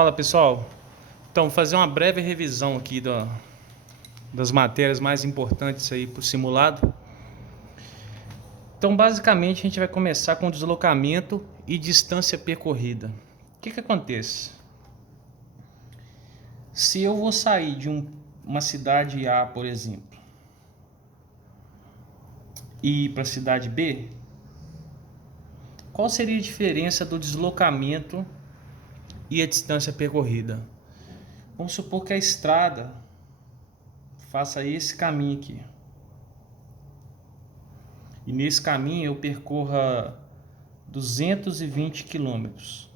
Fala pessoal, então vou fazer uma breve revisão aqui das matérias mais importantes aí para o simulado. Então basicamente a gente vai começar com deslocamento e distância percorrida. O que acontece? Se eu vou sair de uma cidade A, por exemplo, e ir para a cidade B, qual seria a diferença do deslocamento e a distância percorrida? Vamos supor que a estrada faça esse caminho aqui. E nesse caminho eu percorra 220 quilômetros.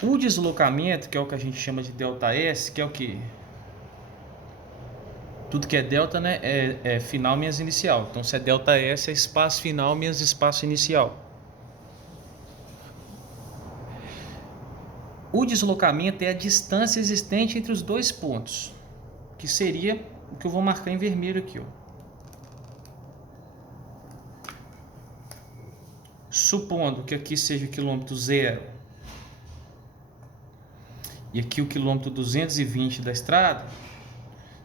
O deslocamento, que é o que a gente chama de ΔS, que é o que? Tudo que é delta, né, é final menos inicial. Então se é ΔS é espaço final menos espaço inicial. O deslocamento é a distância existente entre os dois pontos, que seria o que eu vou marcar em vermelho aqui, ó. Supondo que aqui seja o quilômetro 0 e aqui o quilômetro 220 da estrada,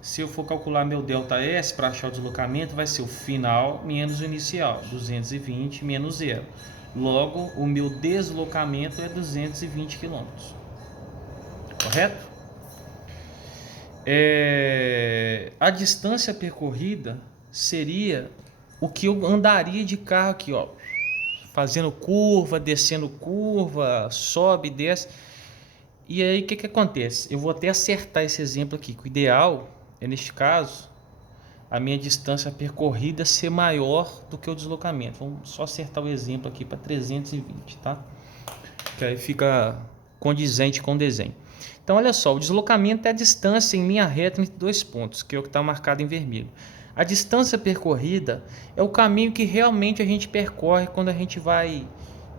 se eu for calcular meu ΔS para achar o deslocamento, vai ser o final menos o inicial, 220 menos 0. Logo, o meu deslocamento é 220 km. Correto? A distância percorrida seria o que eu andaria de carro aqui, ó, fazendo curva, descendo curva, sobe, desce. E aí o que acontece? Eu vou até acertar esse exemplo aqui, que o ideal é, neste caso, a minha distância percorrida ser maior do que o deslocamento. Vamos só acertar o exemplo aqui para 320, tá? Que aí fica condizente com o desenho. Então olha só, o deslocamento é a distância em linha reta entre dois pontos, que é o que está marcado em vermelho. A distância percorrida é o caminho que realmente a gente percorre quando a gente vai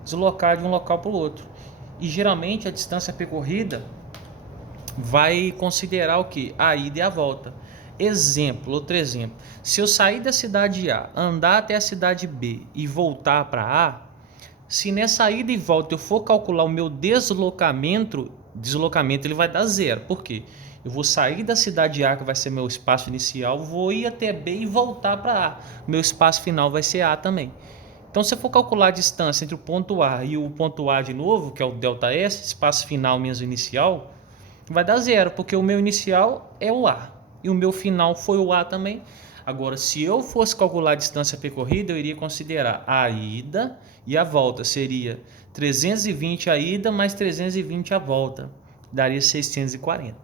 deslocar de um local para o outro. E geralmente a distância percorrida vai considerar o que? A ida e a volta. Outro exemplo. Se eu sair da cidade A, andar até a cidade B e voltar para A, se nessa ida e volta eu for calcular o meu deslocamento ele vai dar 0. Por quê? Eu vou sair da cidade A, que vai ser meu espaço inicial, vou ir até B e voltar para A. Meu espaço final vai ser A também. Então, se eu for calcular a distância entre o ponto A e o ponto A de novo, que é o ΔS, espaço final menos o inicial, vai dar 0, porque o meu inicial é o A e o meu final foi o A também. Agora, se eu fosse calcular a distância percorrida, eu iria considerar a ida e a volta. Seria 320 a ida mais 320 a volta. Daria 640.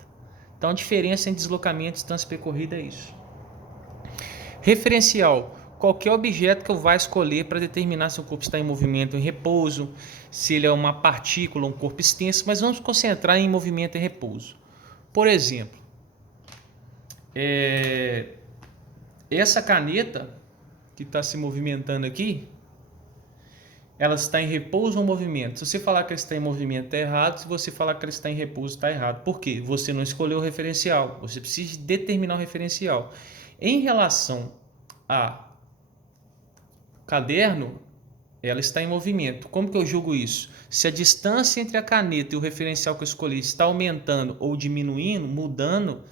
Então, a diferença entre deslocamento e distância percorrida é isso. Referencial. Qualquer objeto que eu vá escolher para determinar se o corpo está em movimento ou em repouso, se ele é uma partícula ou um corpo extenso, mas vamos concentrar em movimento e repouso. Por exemplo, essa caneta que está se movimentando aqui, ela está em repouso ou movimento? Se você falar que ela está em movimento, está errado. Se você falar que ela está em repouso, está errado. Por quê? Você não escolheu o referencial. Você precisa determinar o referencial. Em relação a caderno, ela está em movimento. Como que eu julgo isso? Se a distância entre a caneta e o referencial que eu escolhi está aumentando ou diminuindo, mudando,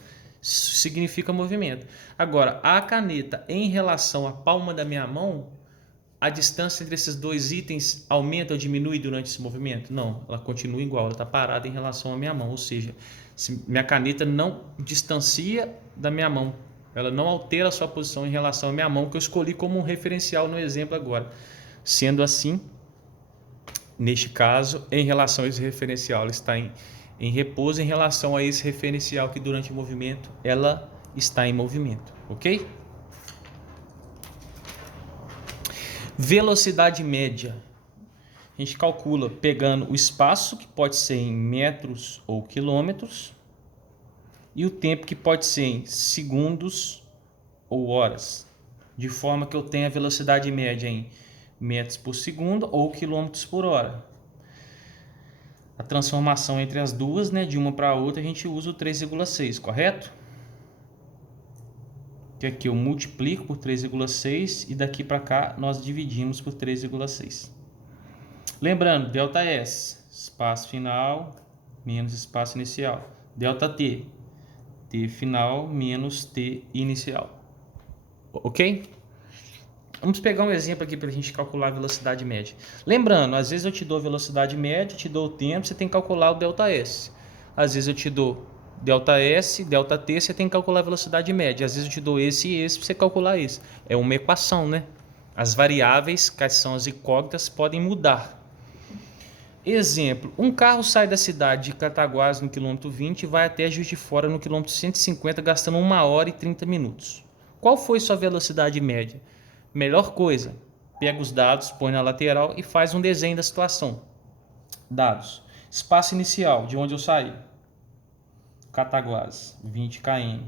isso significa movimento. Agora, a caneta em relação à palma da minha mão, a distância entre esses dois itens aumenta ou diminui durante esse movimento? Não, ela continua igual, ela está parada em relação à minha mão. Ou seja, se minha caneta não distancia da minha mão, ela não altera a sua posição em relação à minha mão, que eu escolhi como um referencial no exemplo agora. Sendo assim, neste caso, em relação a esse referencial, ela está em repouso, em relação a esse referencial que durante o movimento, ela está em movimento, ok? Velocidade média. A gente calcula pegando o espaço, que pode ser em metros ou quilômetros, e o tempo, que pode ser em segundos ou horas, de forma que eu tenha a velocidade média em metros por segundo ou quilômetros por hora. A transformação entre as duas, né, de uma para a outra, a gente usa o 3,6, correto? Que aqui eu multiplico por 3,6 e daqui para cá nós dividimos por 3,6. Lembrando, ΔS, espaço final menos espaço inicial. ΔT, T final menos T inicial. Ok? Vamos pegar um exemplo aqui para a gente calcular a velocidade média. Lembrando, às vezes eu te dou velocidade média, te dou o tempo, você tem que calcular o ΔS. Às vezes eu te dou ΔS, ΔT, você tem que calcular a velocidade média. Às vezes eu te dou esse e esse para você calcular isso. É uma equação, né? As variáveis, que são as incógnitas, podem mudar. Exemplo, um carro sai da cidade de Cataguás no quilômetro 20 e vai até Juiz de Fora no quilômetro 150, gastando 1 hora e 30 minutos. Qual foi sua velocidade média? Melhor coisa, pega os dados, põe na lateral e faz um desenho da situação. Dados. Espaço inicial, de onde eu saí. Cataguás, 20 km.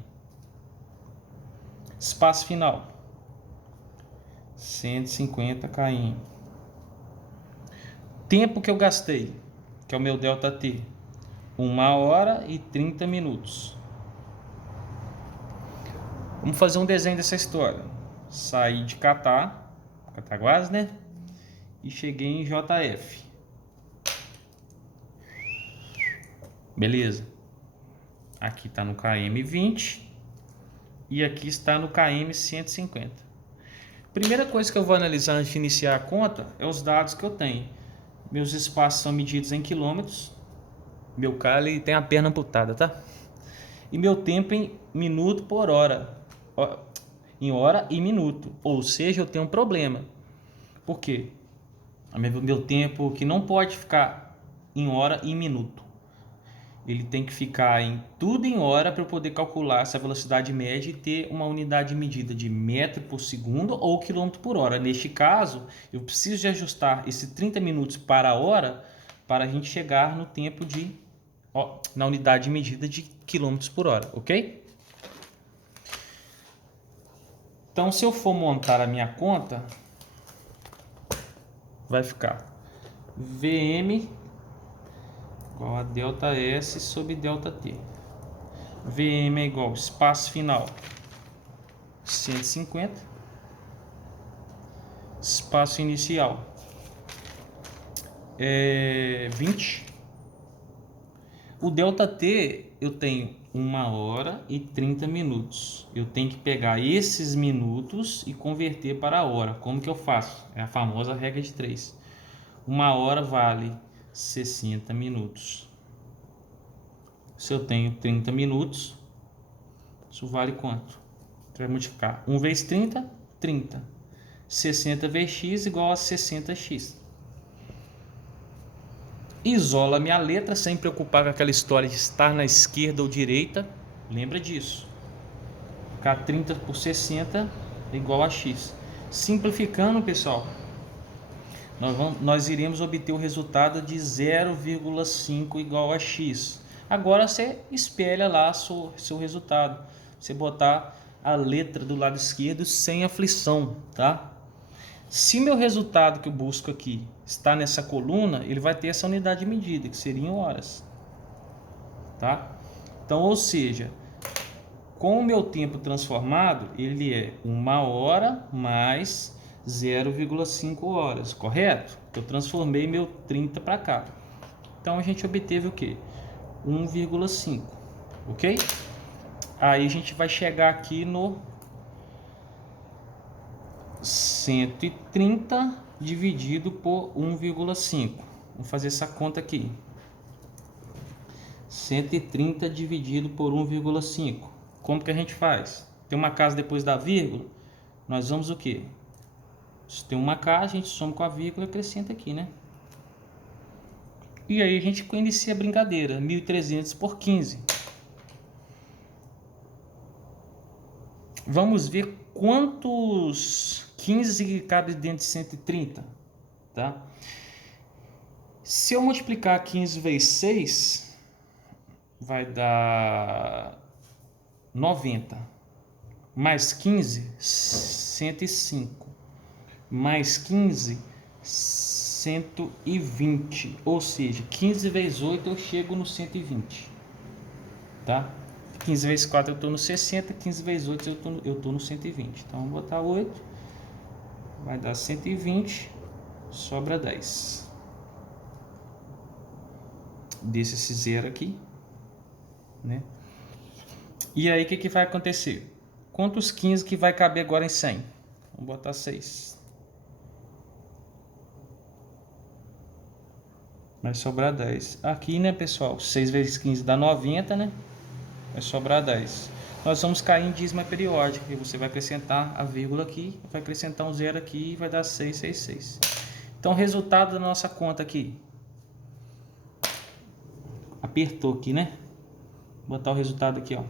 Espaço final, 150 km. Tempo que eu gastei, que é o meu ΔT, 1 hora e 30 minutos. Vamos fazer um desenho dessa história. Saí de Cataguás, né? E cheguei em JF. Beleza. Aqui está no km 20 e aqui está no km 150. Primeira coisa que eu vou analisar antes de iniciar a conta é os dados que eu tenho. Meus espaços são medidos em quilômetros. Meu carro ele tem a perna amputada, tá? E meu tempo em minuto por hora. Em hora e minuto. Ou seja, eu tenho um problema. Por quê? Meu tempo que não pode ficar em hora e minuto. Ele tem que ficar em tudo em hora para eu poder calcular essa velocidade média e ter uma unidade medida de metro por segundo ou quilômetro por hora. Neste caso, eu preciso de ajustar esses 30 minutos para a hora para a gente chegar no tempo na unidade medida de quilômetros por hora, ok? Então, se eu for montar a minha conta, vai ficar VM igual a ΔS sobre ΔT. VM é igual espaço final 150, espaço inicial 20. O ΔT eu tenho 1 hora e 30 minutos. Eu tenho que pegar esses minutos e converter para a hora. Como que eu faço? É a famosa regra de 3. 1 hora vale 60 minutos. Se eu tenho 30 minutos, isso vale quanto? Vai multiplicar 1 vezes 30, 30. 60 vezes x igual a 60x. Isola minha letra sem preocupar com aquela história de estar na esquerda ou direita. Lembra disso. Ficar 30 por 60 é igual a x. Simplificando, pessoal, nós iremos obter o resultado de 0,5 igual a x. Agora você espelha lá seu resultado. Você botar a letra do lado esquerdo sem aflição, tá? Se meu resultado que eu busco aqui está nessa coluna, ele vai ter essa unidade de medida, que seria em horas, tá? Então, ou seja, com o meu tempo transformado, ele é 1 hora mais 0,5 horas, correto? Eu transformei meu 30 para cá. Então, a gente obteve o quê? 1,5, ok? Aí a gente vai chegar aqui no 130 dividido por 1,5. Vamos fazer essa conta aqui. 130 dividido por 1,5. Como que a gente faz? Tem uma casa depois da vírgula, nós vamos o quê? Se tem uma casa, a gente soma com a vírgula e acrescenta aqui, né? E aí a gente inicia a brincadeira. 1.300 por 15. Vamos ver quantos 15 cabe dentro de 130, tá? Se eu multiplicar 15 vezes 6, vai dar 90. Mais 15, 105. Mais 15, 120. Ou seja, 15 vezes 8 eu chego no 120, tá? 15 vezes 4 eu estou no 60, 15 vezes 8 eu estou no 120. Então, vou botar 8, vai dar 120, sobra 10. Desce esse zero aqui, né? E aí o que vai acontecer? Quantos 15 que vai caber agora em 100? Vamos botar 6. Vai sobrar 10. Aqui, né, pessoal? 6 vezes 15 dá 90, né? Vai sobrar 10. Nós vamos cair em dízima periódica. E você vai acrescentar a vírgula aqui, vai acrescentar um zero aqui e vai dar 666. Então, o resultado da nossa conta aqui. Apertou aqui, né? Vou botar o resultado aqui, ó.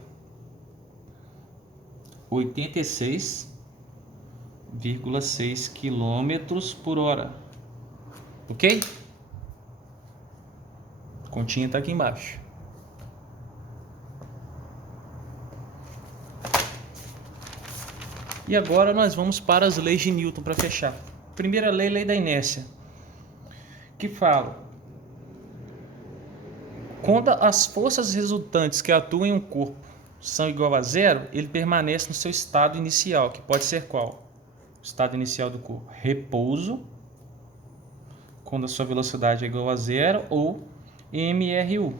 86,6 quilômetros por hora. Ok? A continha está aqui embaixo. E agora nós vamos para as leis de Newton para fechar. Primeira lei, lei da inércia, que fala: quando as forças resultantes que atuam em um corpo são igual a zero, ele permanece no seu estado inicial, que pode ser qual? O estado inicial do corpo: repouso, quando a sua velocidade é igual a zero, ou MRU,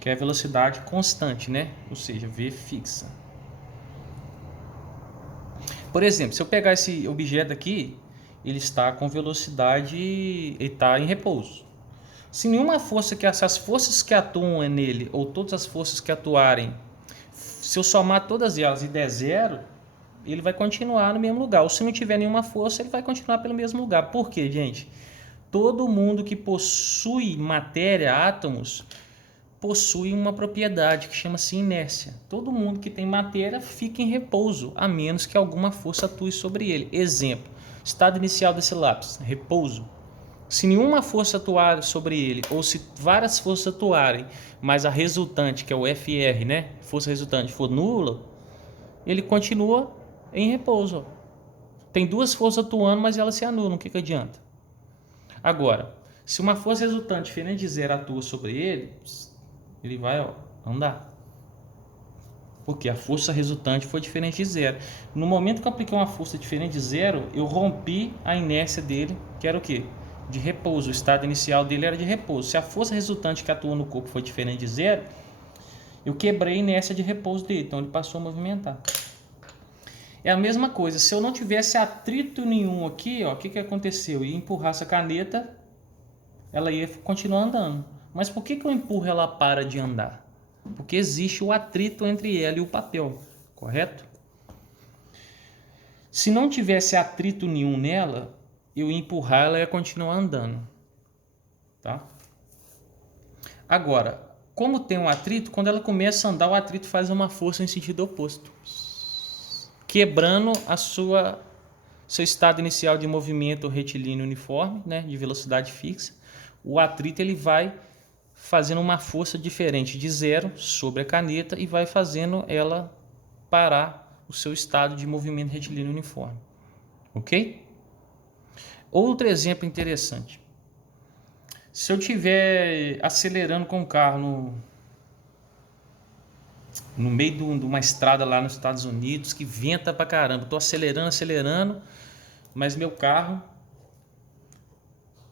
que é a velocidade constante, né? Ou seja, V fixa. Por exemplo, se eu pegar esse objeto aqui, ele está com velocidade, ele está em repouso. Se nenhuma força se as forças que atuam nele, ou todas as forças que atuarem, se eu somar todas elas e der zero, ele vai continuar no mesmo lugar. Ou se não tiver nenhuma força, ele vai continuar pelo mesmo lugar. Por quê, gente? Todo mundo que possui matéria, átomos, possui uma propriedade que chama-se inércia. Todo mundo que tem matéria fica em repouso, a menos que alguma força atue sobre ele. Exemplo, estado inicial desse lápis, repouso. Se nenhuma força atuar sobre ele, ou se várias forças atuarem, mas a resultante, que é o FR, né? Força resultante for nula, ele continua em repouso. Tem duas forças atuando, mas elas se anulam, o que adianta? Agora, se uma força resultante diferente de zero atua sobre ele, ele vai andar. Porque a força resultante foi diferente de zero. No momento que eu apliquei uma força diferente de zero, eu rompi a inércia dele, que era o quê? De repouso. O estado inicial dele era de repouso. Se a força resultante que atuou no corpo foi diferente de zero, eu quebrei a inércia de repouso dele. Então ele passou a movimentar. É a mesma coisa. Se eu não tivesse atrito nenhum aqui, o que aconteceu? Eu ia empurrar essa caneta, ela ia continuar andando. Mas por que eu empurro ela para de andar? Porque existe o atrito entre ela e o papel, correto? Se não tivesse atrito nenhum nela, eu ia empurrar, ela ia continuar andando. Tá? Agora, como tem um atrito, quando ela começa a andar, o atrito faz uma força em sentido oposto, quebrando seu estado inicial de movimento retilíneo uniforme, né, de velocidade fixa. O atrito ele vai fazendo uma força diferente de zero sobre a caneta e vai fazendo ela parar o seu estado de movimento retilíneo uniforme. Ok? Outro exemplo interessante. Se eu estiver acelerando com o carro no meio de uma estrada lá nos Estados Unidos, que venta pra caramba, estou acelerando, mas meu carro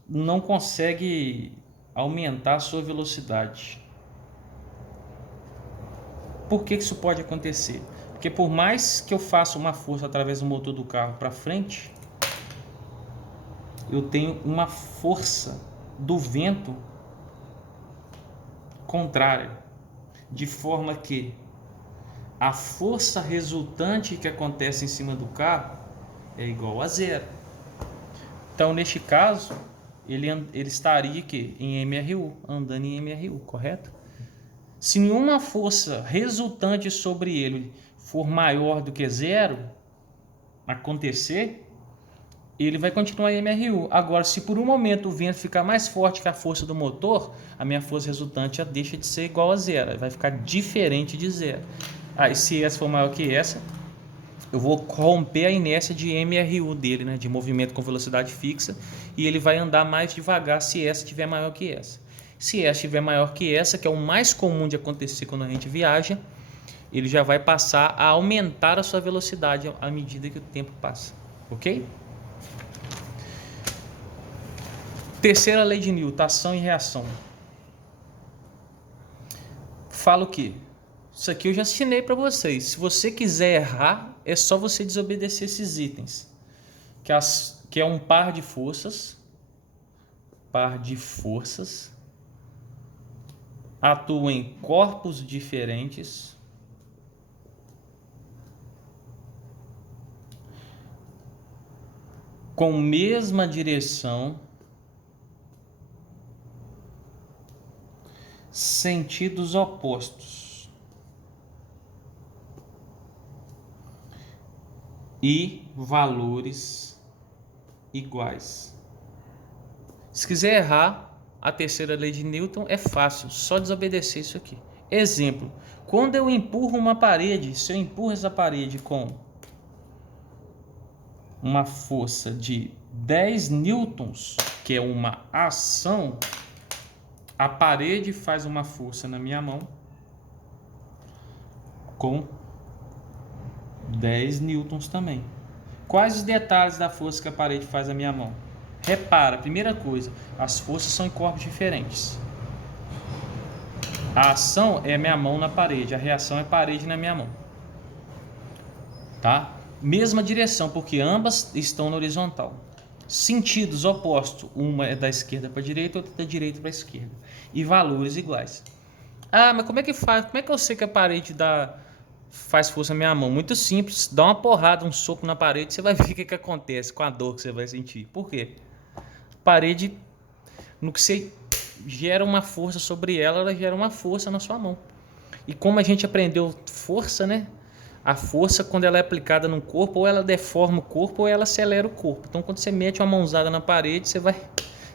não consegue aumentar a sua velocidade. Por que isso pode acontecer? Porque por mais que eu faça uma força através do motor do carro para frente, eu tenho uma força do vento contrária, de forma que a força resultante que acontece em cima do carro é igual a zero. Então, neste caso, ele estaria aqui em MRU, andando em MRU, correto? Se nenhuma força resultante sobre ele for maior do que zero acontecer, ele vai continuar em MRU. Agora, se por um momento o vento ficar mais forte que a força do motor, a minha força resultante já deixa de ser igual a zero, vai ficar diferente de zero. E se essa for maior que essa, eu vou romper a inércia de MRU dele, né, de movimento com velocidade fixa, e ele vai andar mais devagar se essa estiver maior que essa. Se essa estiver maior que essa, que é o mais comum de acontecer quando a gente viaja, ele já vai passar a aumentar a sua velocidade à medida que o tempo passa. Ok? Terceira lei de Newton, ação e reação. fala o quê? Isso aqui eu já ensinei para vocês. Se você quiser errar, é só você desobedecer esses itens. Que é um par de forças. Par de forças. Atua em corpos diferentes. Com mesma direção. Sentidos opostos. E valores iguais. Se quiser errar a terceira lei de Newton, é fácil, só desobedecer isso aqui. Exemplo, quando eu empurro uma parede, se eu empurro essa parede com uma força de 10 newtons, que é uma ação, a parede faz uma força na minha mão com 10 newtons também. Quais os detalhes da força que a parede faz na minha mão? Repara, primeira coisa, as forças são em corpos diferentes. A ação é minha mão na parede, a reação é parede na minha mão. Tá? Mesma direção, porque ambas estão na horizontal. Sentidos opostos, uma é da esquerda para a direita, outra da direita para a esquerda. E valores iguais. Ah, mas como é que faz? Como é que eu sei que a parede faz força na minha mão? Muito simples, dá uma porrada, um soco na parede, você vai ver o que acontece com a dor que você vai sentir. Por quê? Parede, no que você gera uma força sobre ela, ela gera uma força na sua mão. E como a gente aprendeu força, né? A força, quando ela é aplicada no corpo, ou ela deforma o corpo, ou ela acelera o corpo. Então, quando você mete uma mãozada na parede, você vai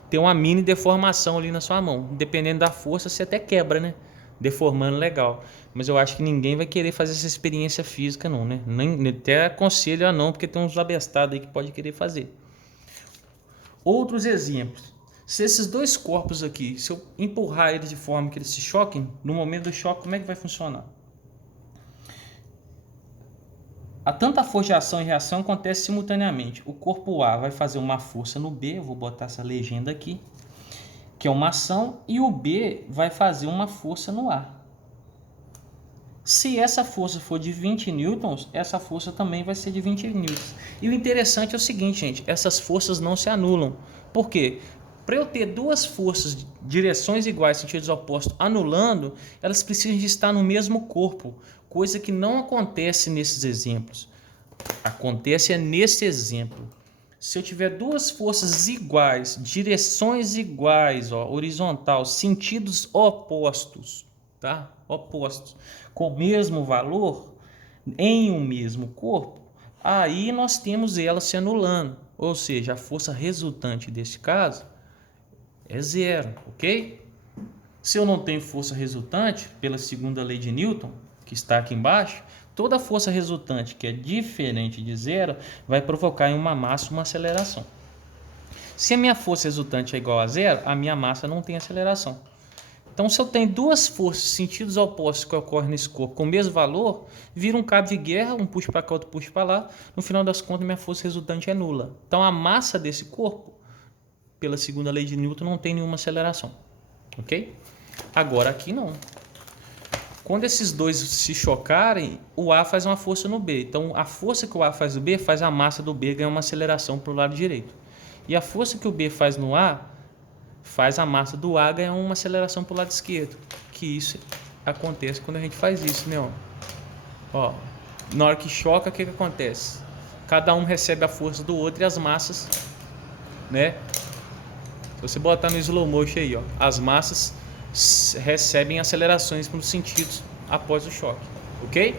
ter uma mini deformação ali na sua mão. Dependendo da força, você até quebra, né? Deformando legal. Mas eu acho que ninguém vai querer fazer essa experiência física, não, né? Nem, até aconselho a não, porque tem uns abestados aí que pode querer fazer. Outros exemplos. Se esses dois corpos aqui, se eu empurrar eles de forma que eles se choquem, no momento do choque, como é que vai funcionar? Tanta força de ação e reação acontece simultaneamente. O corpo A vai fazer uma força no B, eu vou botar essa legenda aqui, que é uma ação, e o B vai fazer uma força no A. Se essa força for de 20 newtons, essa força também vai ser de 20 newtons. E o interessante é o seguinte, gente, essas forças não se anulam. Por quê? Para eu ter duas forças de direções iguais, sentidos opostos, anulando, elas precisam de estar no mesmo corpo, coisa que não acontece nesses exemplos. Acontece nesse exemplo. Se eu tiver duas forças iguais, direções iguais, ó, horizontal, sentidos opostos, tá? Opostos, com o mesmo valor, em um mesmo corpo, aí nós temos elas se anulando. Ou seja, a força resultante desse caso é zero, ok? Se eu não tenho força resultante, pela segunda lei de Newton, que está aqui embaixo, toda força resultante que é diferente de zero vai provocar em uma massa uma aceleração. Se a minha força resultante é igual a zero, a minha massa não tem aceleração. Então, se eu tenho duas forças, sentidos opostos que ocorrem nesse corpo com o mesmo valor, vira um cabo de guerra, um puxa para cá, outro puxa para lá. No final das contas, minha força resultante é nula. Então, a massa desse corpo, pela segunda lei de Newton, não tem nenhuma aceleração. Ok? Agora, aqui não. Quando esses dois se chocarem, o A faz uma força no B. Então, a força que o A faz no B faz a massa do B ganhar uma aceleração para o lado direito. E a força que o B faz no A faz a massa do A ganhar uma aceleração para o lado esquerdo. Que isso acontece quando a gente faz isso, né? Ó, na hora que choca, o que acontece? Cada um recebe a força do outro e as massas, né? Se você botar no slow motion aí, ó, as massas recebem acelerações nos sentidos após o choque, ok?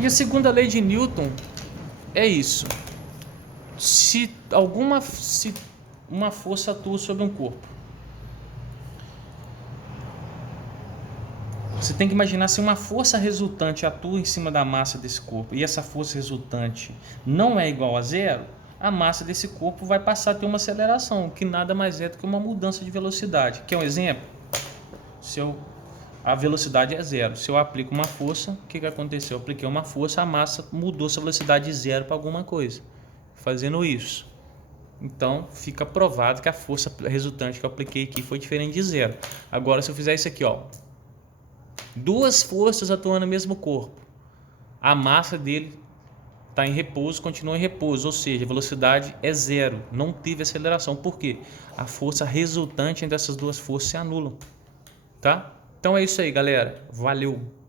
E a segunda lei de Newton é isso. Se uma força atua sobre um corpo, você tem que imaginar se uma força resultante atua em cima da massa desse corpo e essa força resultante não é igual a zero, a massa desse corpo vai passar a ter uma aceleração, que nada mais é do que uma mudança de velocidade. Quer um exemplo? A velocidade é zero. Se eu aplico uma força, o que aconteceu? Eu apliquei uma força, a massa mudou sua velocidade de zero para alguma coisa. Fazendo isso. Então fica provado que a força resultante que eu apliquei aqui foi diferente de zero. Agora se eu fizer isso aqui, ó, duas forças atuando no mesmo corpo, a massa dele está em repouso, continua em repouso, ou seja, a velocidade é zero, não teve aceleração. Por quê? A força resultante entre essas duas forças se anulam, tá? Então é isso aí, galera. Valeu!